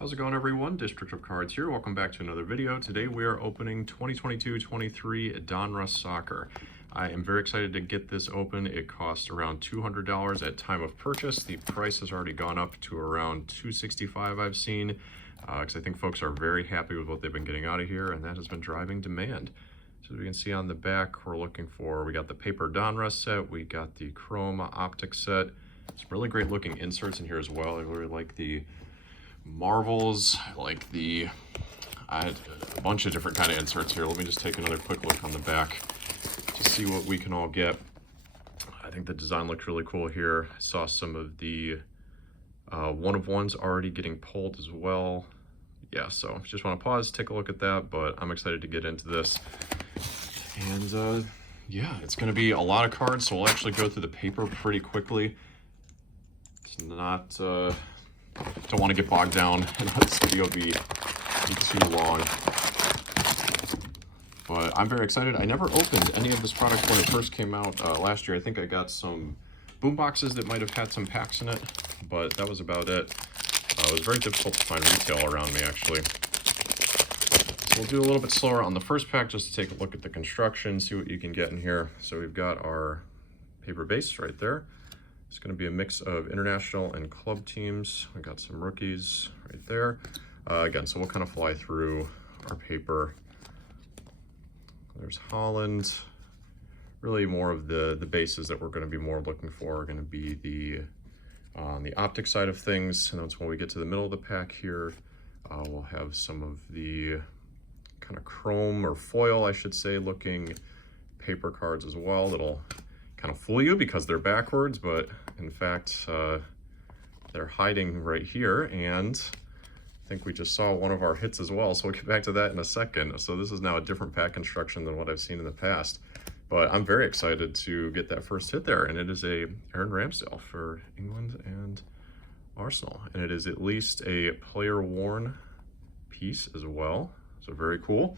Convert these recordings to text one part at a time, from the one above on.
How's it going, everyone? District of Cards here. Welcome back to another video. Today we are opening 2022-23 Donruss Soccer. I am very excited to get this open. It cost around $200 at time of purchase. The price has already gone up to around $265 I've seen, because I think folks are very happy with what they've been getting out of here, and that has been driving demand. So as we can see on the back, we got the paper Donruss set, we got the chrome optic set. Some really great looking inserts in here as well. I really like the Marvels. I had a bunch of different kind of inserts here. Let me just take another quick look on the back to see what we can all get. I think the design looked really cool here. I saw some of the one-of-ones already getting pulled as well. Yeah, so just want to pause, take a look at that, but I'm excited to get into this. And yeah, it's going to be a lot of cards, so we'll actually go through the paper pretty quickly. It's not don't want to get bogged down and let this video be too long. But I'm very excited. I never opened any of this product when it first came out last year. I think I got some boom boxes that might have had some packs in it, but that was about it. It was very difficult to find retail around me, actually. So we'll do a little bit slower on the first pack just to take a look at the construction, see what you can get in here. So we've got our paper base right there. It's going to be a mix of international and club teams. We got some rookies right there. Again, so we'll kind of fly through our paper. There's Holland. Really more of the bases that we're going to be more looking for are going to be the on the optic side of things. And that's when we get to the middle of the pack here, we'll have some of the kind of chrome or foil, I should say, looking paper cards as well. That'll kind of fool you because they're backwards, but in fact they're hiding right here, and I think we just saw one of our hits as well, so we'll get back to that in a second. So this is now a different pack construction than what I've seen in the past, but I'm very excited to get that first hit there, and it is a Aaron Ramsdale for England and Arsenal, and it is at least a player worn piece as well, so very cool.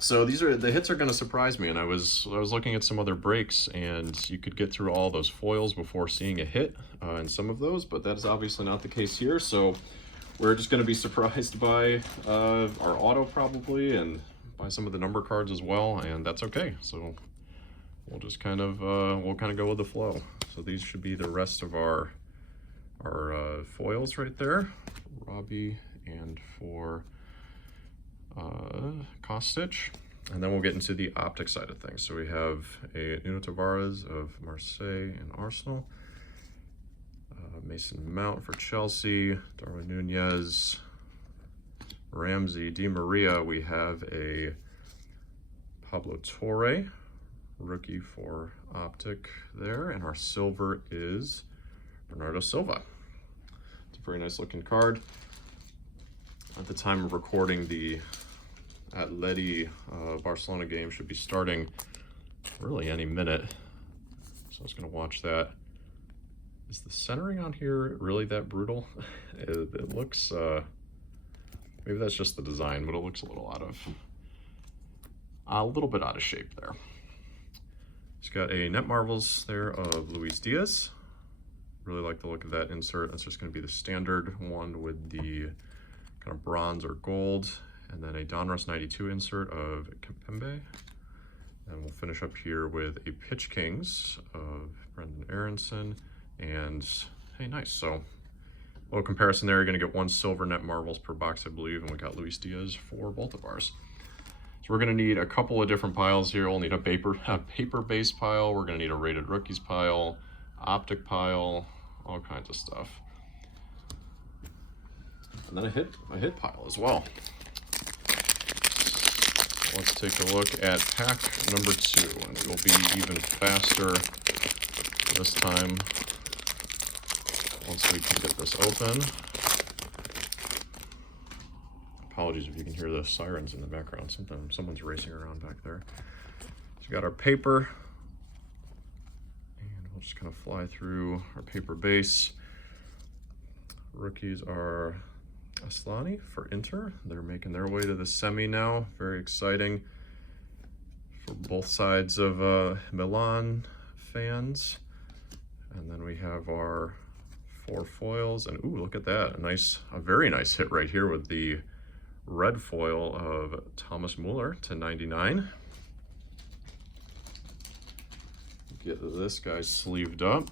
So the hits are going to surprise me, and I was looking at some other breaks, and you could get through all those foils before seeing a hit in some of those, but that is obviously not the case here. So we're just going to be surprised by our auto probably, and by some of the number cards as well, and that's okay. So we'll just kind of go with the flow. So these should be the rest of our foils right there, Robbie, and for Kostic, and then we'll get into the optic side of things. So we have a Nuno Tavares of Marseille and Arsenal, Mason Mount for Chelsea, Darwin Nunez, Ramsey, Di Maria. We have a Pablo Torre, rookie for optic there, and our silver is Bernardo Silva. It's a very nice looking card. At the time of recording, the Atleti Barcelona game should be starting really any minute, so I was going to watch that. Is the centering on here really that brutal? It looks, maybe that's just the design, but it looks a little bit out of shape there. It's got a Net Marvels there of Luis Diaz. Really like the look of that insert. That's just going to be the standard one with the kind of bronze or gold, and then a Donruss 92 insert of Kimpembe. And we'll finish up here with a Pitch Kings of Brendan Aronson. And hey, nice. So a little comparison there. You're going to get one silver Net Marvels per box, I believe, and we got Luis Diaz for both of ours. So we're going to need a couple of different piles here. We'll need a paper base pile. We're going to need a rated rookies pile, optic pile, all kinds of stuff. And then a hit pile as well. Let's take a look at pack number 2, and we'll be even faster this time once we can get this open. Apologies if you can hear the sirens in the background. Someone's racing around back there. So we got our paper, and we'll just kind of fly through our paper base. Rookies are Aslani for Inter. They're making their way to the semi now. Very exciting for both sides of Milan fans. And then we have our 4 foils, and ooh, look at that. A very nice hit right here with the red foil of Thomas Muller to 99. Get this guy sleeved up.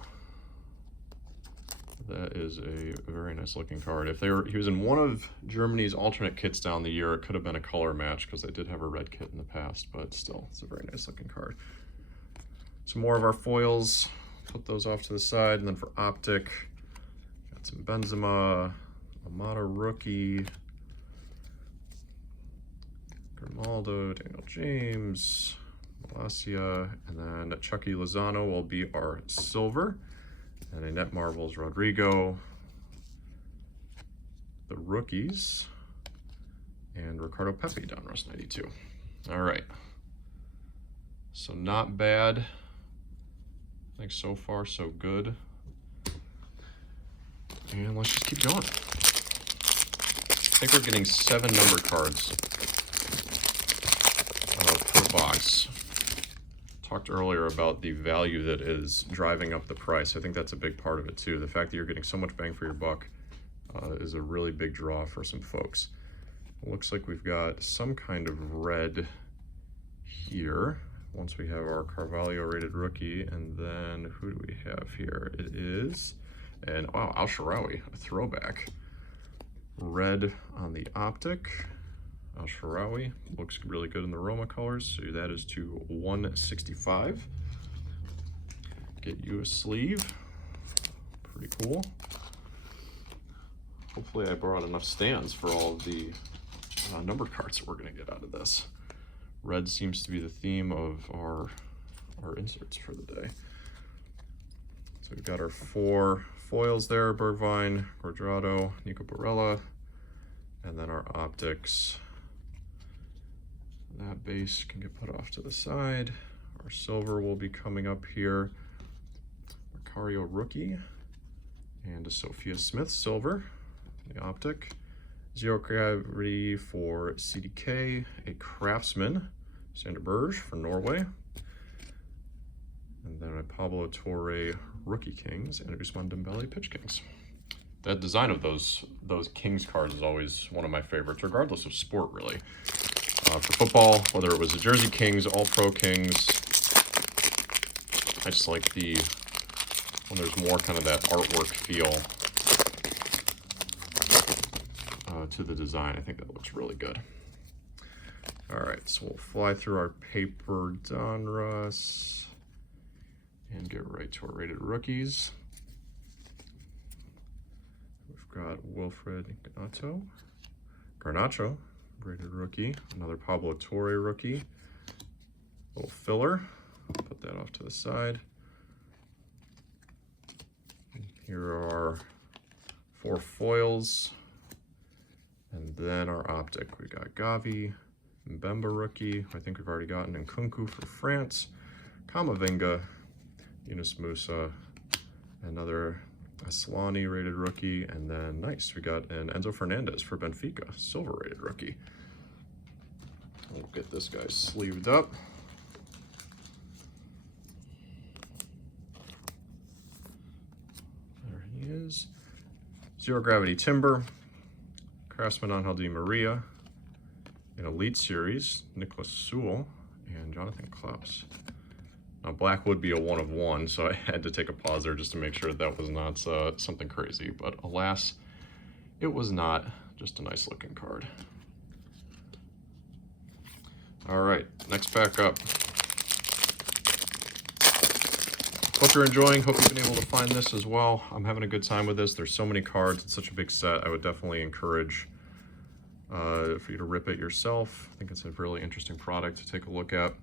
That is a very nice looking card. If he was in one of Germany's alternate kits down the year, it could have been a color match because they did have a red kit in the past, but still, it's a very nice looking card. Some more of our foils, put those off to the side, and then for Optic, got some Benzema, Amada rookie, Grimaldo, Daniel James, Malacia, and then Chucky Lozano will be our silver. And a Net Marvels Rodrigo, the rookies, and Ricardo Pepi, Donruss 92. All right. So not bad. I think so far so good. And let's just keep going. I think we're getting 7 numbered cards per box. Talked earlier about the value that is driving up the price. I think that's a big part of it too. The fact that you're getting so much bang for your buck is a really big draw for some folks. It looks like we've got some kind of red here. Once we have our Carvalho rated rookie, and then who do we have here? It is, and wow, Al Sharawi, a throwback. Red on the Optic. Al Sharawi looks really good in the Roma colors, so that is to 165. Get you a sleeve. Pretty cool. Hopefully I brought enough stands for all of the numbered cards that we're going to get out of this. Red seems to be the theme of our inserts for the day. So we've got our 4 foils there, Bergwijn, Quadrado, Nico Barella, and then our Optics. That base can get put off to the side. Our silver will be coming up here. Macario rookie and a Sophia Smith silver, the Optic. 0 gravity for CDK, a Craftsman, Sander Berge for Norway. And then a Pablo Torre rookie Kings and a Ousmane Dembele pitch Kings. That design of those Kings cards is always one of my favorites, regardless of sport, really. For football, whether it was the Jersey Kings, All-Pro Kings, I just like when there's more kind of that artwork feel to the design. I think that looks really good. All right, so we'll fly through our paper Donruss and get right to our rated rookies. We've got Wilfred Garnacho, rated rookie, another Pablo Torre rookie, little filler, put that off to the side. And here are 4 foils, and then our Optic. We got Gavi, Mbemba rookie, I think we've already gotten Nkunku for France, Kamavinga, Yunus Musa, another Aslani rated rookie, and then nice, we got an Enzo Fernandez for Benfica, silver rated rookie. We'll get this guy sleeved up. There he is. 0 gravity Timber, Craftsman Angel Di Maria, an Elite Series, Nicholas Sewell, and Jonathan Klaus. Now, black would be a 1 of 1, so I had to take a pause there just to make sure that was not something crazy. But alas, it was not. Just a nice looking card. All right, next pack up. Hope you're enjoying. Hope you've been able to find this as well. I'm having a good time with this. There's so many cards. It's such a big set. I would definitely encourage for you to rip it yourself. I think it's a really interesting product to take a look at.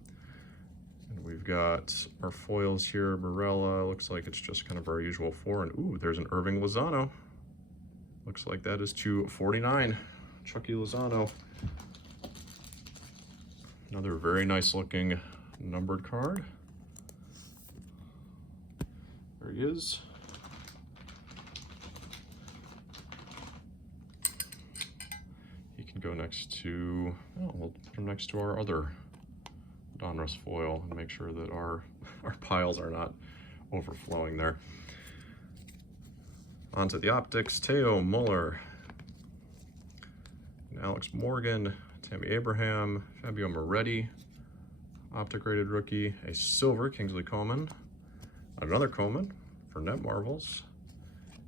And we've got our foils here. Barella, looks like it's just kind of our usual 4. And ooh, there's an Irving Lozano. Looks like that is to 49. Chucky Lozano. Another very nice looking numbered card. There he is. He can go next to, oh, we'll put him next to our other Donruss foil and make sure that our piles are not overflowing there. Onto the optics, Teo Muller, and Alex Morgan, Tammy Abraham, Fabio Moretti, optic rated rookie, a silver Kingsley Coman, another Coman for Net Marvels,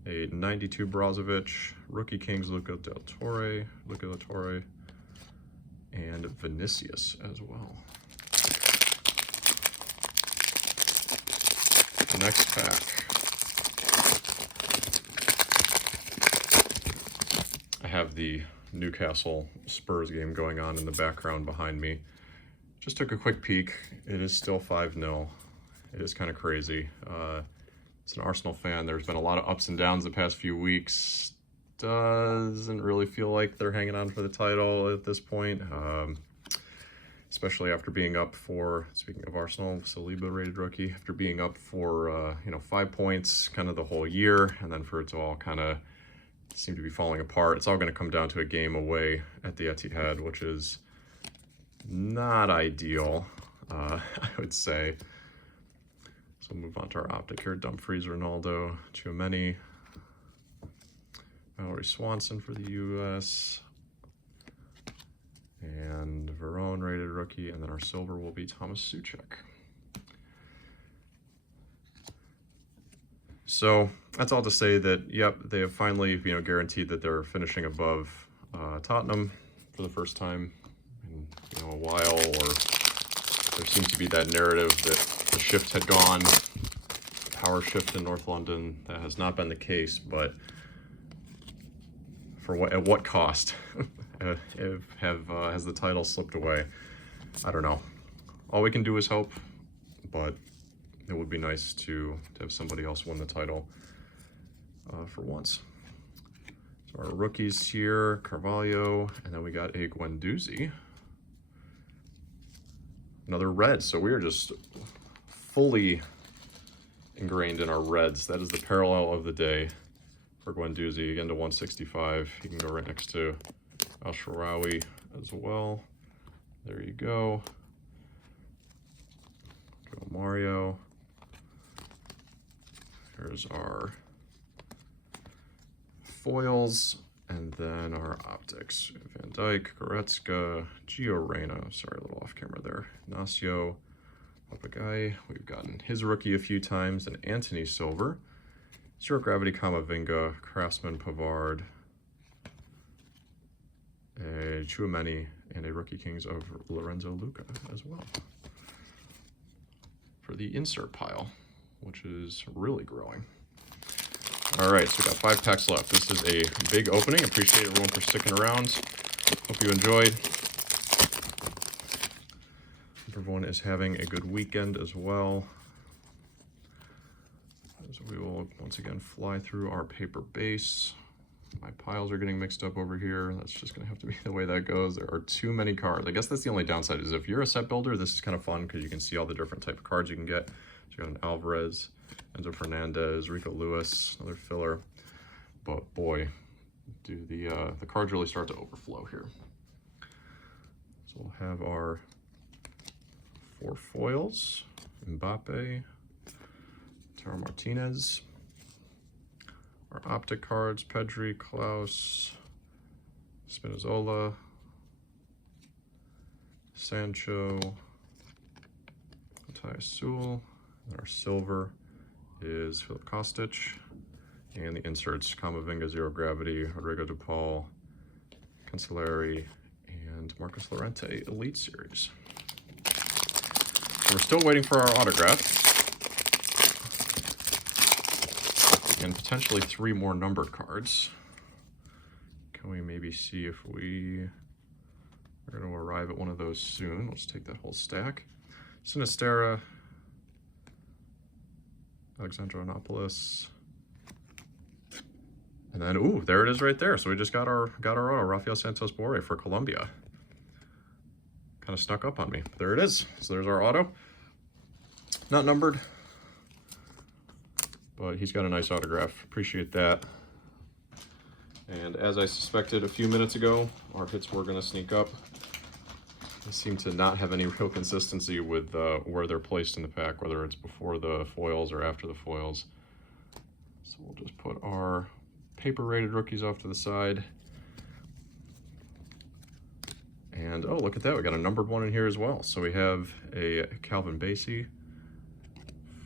a 92 Brozovic, rookie Kings Luca Del Torre, and Vinicius as well. Next pack. I have the Newcastle Spurs game going on in the background behind me. Just took a quick peek. It is still 5-0. It is kind of crazy. As an Arsenal fan, there's been a lot of ups and downs the past few weeks. Doesn't really feel like they're hanging on for the title at this point. Especially after being up for, speaking of Arsenal, Saliba rated rookie, after being up for, 5 points kind of the whole year, and then for it to all kind of seem to be falling apart. It's all going to come down to a game away at the Etihad, which is not ideal, I would say. So we'll move on to our optic here. Dumfries, Ronaldo, Tchouameni, Mallory Swanson for the U.S., and Verón rated rookie, and then our silver will be Thomas Souček. So that's all to say that, yep, they have finally, guaranteed that they're finishing above Tottenham for the first time in a while. Or there seems to be that narrative that the shift had gone, power shift in North London. That has not been the case, but at what cost? Has the title slipped away? I don't know. All we can do is hope, but it would be nice to have somebody else win the title for once. So our rookies here, Carvalho, and then we got a Guendouzi. Another red, so we are just fully ingrained in our reds. That is the parallel of the day for Guendouzi, again to 165. He can go right next to Al-Sharawi as well. There you go. Go Mario. Here's our foils, and then our optics. Van Dijk, Goretzka, Gio Reyna. Sorry, a little off camera there. Ignacio Papagai. We've gotten his rookie a few times, and Anthony Silver. Zero Gravity Kamavinga, Craftsman Pavard, a Tchouameni, and a rookie Kings of Lorenzo Luca as well. For the insert pile, which is really growing. All right, so we got 5 packs left. This is a big opening. Appreciate everyone for sticking around. Hope you enjoyed. Hope everyone is having a good weekend as well. As we will once again fly through our paper base. My piles are getting mixed up over here. That's just gonna have to be the way that goes. There are too many cards. I guess that's the only downside, is if you're a set builder, this is kind of fun because you can see all the different type of cards you can get. So you got an Alvarez, Enzo Fernandez, Rico Lewis, another filler. But boy, do the cards really start to overflow here. So we'll have our 4 foils. Mbappe, Taro Martinez. Our optic cards, Pedri, Klaus, Spinazzola, Sancho, Matthias Sewell, and our silver is Philip Kostic, and the inserts, Kamavinga, Zero Gravity, Rodrigo De Paul, Cancelleri, and Marcus Llorente Elite Series. So we're still waiting for our autograph. And potentially 3 more numbered cards. Can we maybe see if we are going to arrive at one of those soon? Let's take that whole stack. Sinistera, Alexandronopoulos, and then ooh, there it is right there. So we just got our auto, Rafael Santos Borre for Colombia. Kind of snuck up on me. There it is. So there's our auto. Not numbered, but he's got a nice autograph. Appreciate that. And as I suspected a few minutes ago, our hits were going to sneak up. They seem to not have any real consistency with where they're placed in the pack, whether it's before the foils or after the foils. So we'll just put our paper rated rookies off to the side. And oh, look at that, we got a numbered one in here as well. So we have a Calvin Basie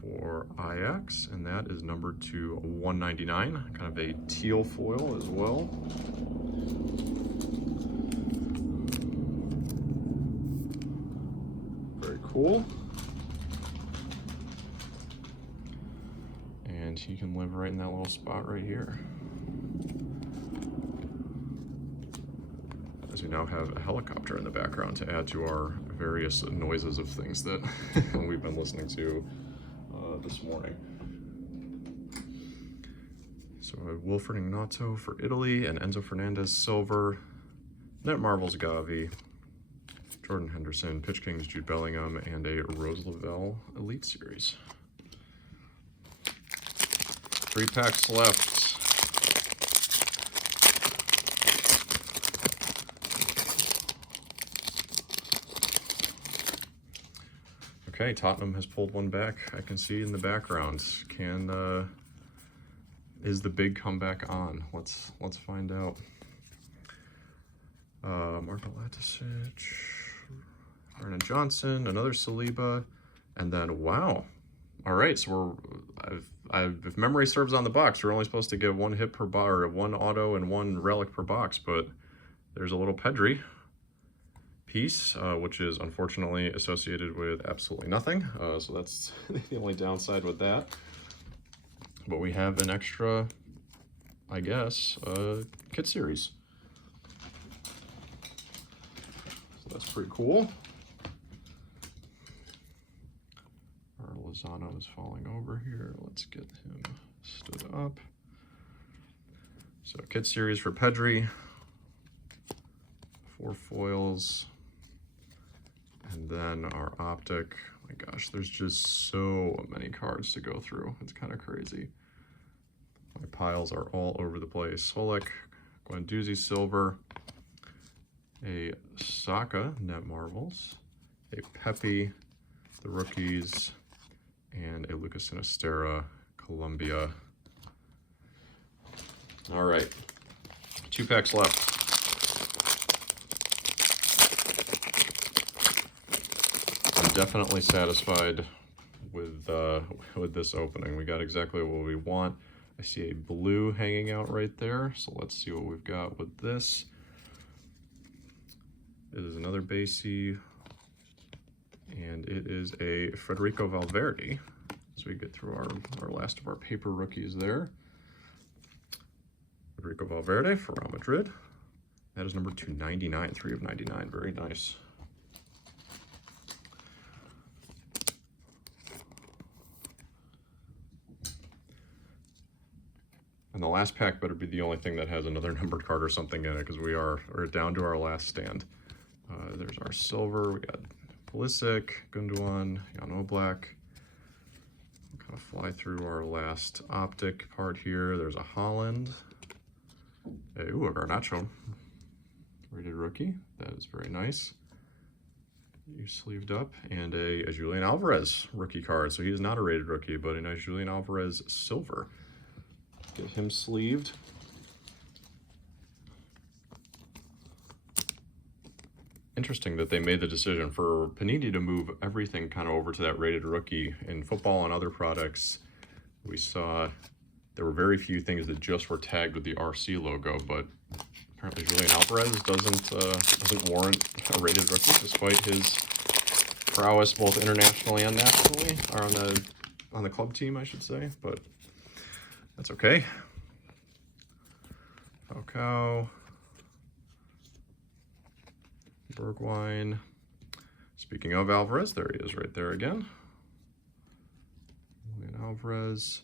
for IX, and that is numbered to 199, kind of a teal foil as well. Very cool. And he can live right in that little spot right here. As we now have a helicopter in the background to add to our various noises of things that we've been listening to this morning. So Wilfred Ignato for Italy, and Enzo Fernandez silver, Net Marvels Gavi, Jordan Henderson, Pitch Kings Jude Bellingham, and a Rose Lavelle Elite Series. 3 packs left. Okay, Tottenham has pulled one back. I can see in the background. Is the big comeback on? Let's find out. Marco Latisic, Vernon Johnson, another Saliba, and then wow. All right, so if memory serves on the box, we're only supposed to get 1 hit per box, or 1 auto and 1 relic per box, but there's a little Pedri piece, which is unfortunately associated with absolutely nothing. So that's the only downside with that. But we have an extra, I guess, kit series. So that's pretty cool. Our Lozano is falling over here. Let's get him stood up. So kit series for Pedri, 4 foils. And then our optic, my gosh, there's just so many cards to go through. It's kind of crazy. My piles are all over the place. Solek, Guendouzi silver, a Saka Net Marvels, a Pepe, the rookies, and a Lucas Sinistera Colombia. All right, 2 packs left. Definitely satisfied with this opening. We got exactly what we want. I see a blue hanging out right there, so let's see what we've got with this. It is another Basie, and it is a Federico Valverde. So we get through our last of our paper rookies there. Federico Valverde for Real Madrid. That is number 299, 3 of 99. Very nice. And the last pack better be the only thing that has another numbered card or something in it, because we're down to our last stand. There's our silver. We got Pulisic, Gundogan, Jan Oblak. Kind of fly through our last optic card here. There's a Holland. A Garnacho. Rated rookie. That is very nice. You sleeved up. And a Julian Alvarez rookie card. So he is not a rated rookie, but a nice Julian Alvarez silver. Get him sleeved. Interesting that they made the decision for Panini to move everything kind of over to that rated rookie. In football and other products, we saw there were very few things that just were tagged with the RC logo, but apparently Julian Alvarez doesn't warrant a rated rookie, despite his prowess both internationally and nationally, or on the club team, I should say, but that's okay. Falcao, Bergwijn. Speaking of Alvarez, there he is right there again. Julian Alvarez,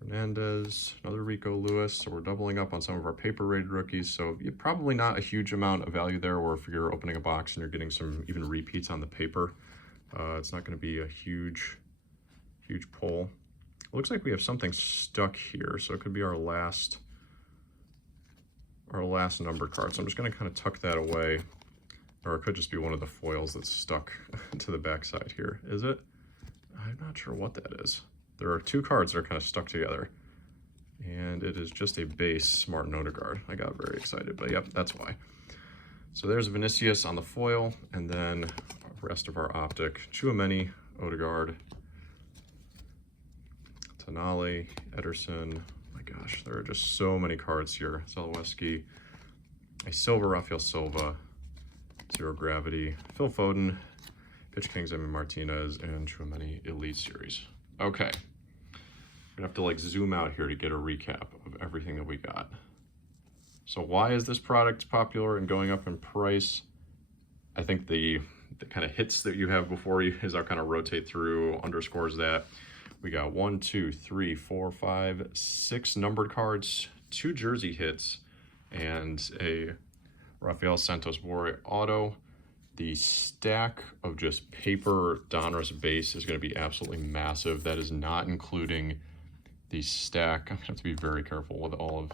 Fernandez, another Rico Lewis. So we're doubling up on some of our paper rated rookies. So probably not a huge amount of value there, or if you're opening a box and you're getting some even repeats on the paper, it's not going to be a huge pull. It looks like we have something stuck here, so it could be our last numbered card. So I'm just going to kind of tuck that away, or it could just be one of the foils that's stuck to the back side here. Is it? I'm not sure what that is. There are 2 cards that are kind of stuck together. And it is just a base Martin Odegaard. I got very excited, but yep, that's why. So there's Vinicius on the foil, and then the rest of our optic. Tchouaméni, Odegaard, Tonali, Ederson. My gosh, there are just so many cards here. Zalewski, a silver Rafael Silva, Zero Gravity, Phil Foden, Pitch Kings, Emi Martinez, and Tchouaméni Elite Series. Okay. We're gonna have to like zoom out here to get a recap of everything that we got. So why is this product popular and going up in price? I think the kind of hits that you have before you, as I kind of rotate through, underscores that. We got 1, 2, 3, 4, 5, 6 numbered cards, 2 jersey hits, and a Rafael Santos Borré auto. The stack of just paper Donruss base is going to be absolutely massive. That is not including the stack. I'm going to have to be very careful with all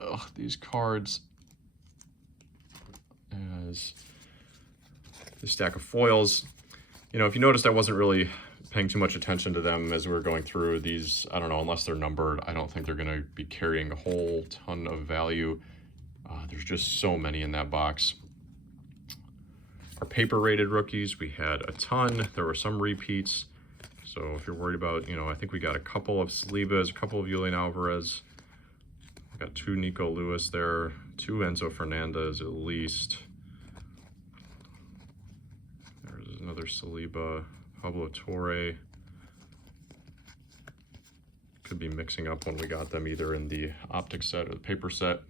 of these cards. As the stack of foils. You know, if you noticed, I wasn't really paying too much attention to them as we were going through these. I don't know, unless they're numbered, I don't think they're going to be carrying a whole ton of value. There's just so many in that box. Our paper rated rookies, we had a ton. There were some repeats. So if you're worried about, you know, I think we got a couple of Salibas, a couple of Julian Alvarez. We got 2 Nico Lewis there, 2 Enzo Fernandez at least. There's another Saliba, Pablo Torre. Could be mixing up when we got them either in the optic set or the paper set.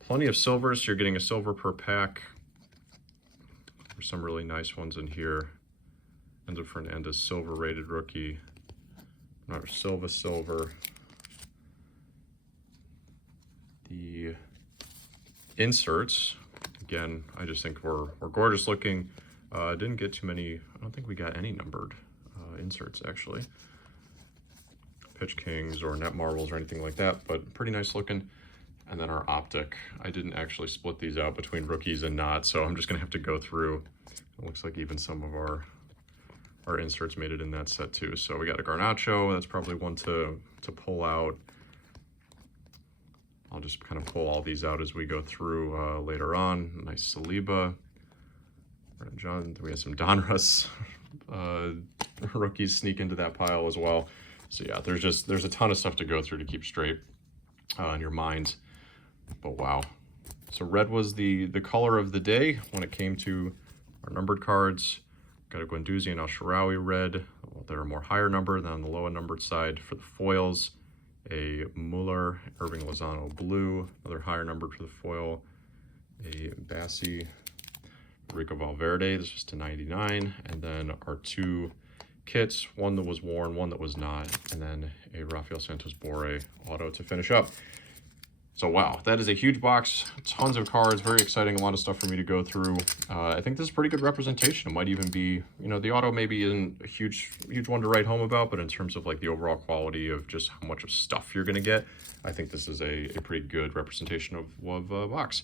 Plenty of silvers, so you're getting a silver per pack. There's some really nice ones in here. Enzo Fernandez, silver rated rookie. Another Silva silver. The inserts, again, I just think we're gorgeous looking. Didn't get too many, I don't think we got any numbered inserts actually. Pitch Kings or Net Marbles or anything like that, but pretty nice looking. And then our optic, I didn't actually split these out between rookies and not, so I'm just gonna have to go through. It looks like even some of our inserts made it in that set too. So we got a Garnacho, that's probably one to pull out. I'll just kind of pull all these out as we go through later on. Nice Saliba. John, we have some Donruss rookies sneak into that pile as well. So yeah, there's a ton of stuff to go through to keep straight in your mind. But wow. So red was the color of the day when it came to our numbered cards. Got a Guendouzi and Al-Sharawi red. They're a more higher number than on the lower numbered side. For the foils, a Muller, Irving Lozano blue, another higher numbered for the foil. A Bassi, Rico Valverde, this was to 99. And then our 2 kits, one that was worn, one that was not, and then a Rafael Santos Borré auto to finish up. So wow, that is a huge box, tons of cards, very exciting, a lot of stuff for me to go through. I think this is pretty good representation. It might even be, you know, the auto maybe isn't a huge one to write home about, but in terms of like the overall quality of just how much of stuff you're gonna get, I think this is a pretty good representation of a box.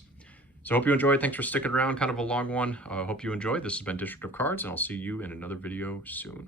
So hope you enjoyed. Thanks for sticking around, kind of a long one. Hope you enjoyed. This has been District of Cards, and I'll see you in another video soon.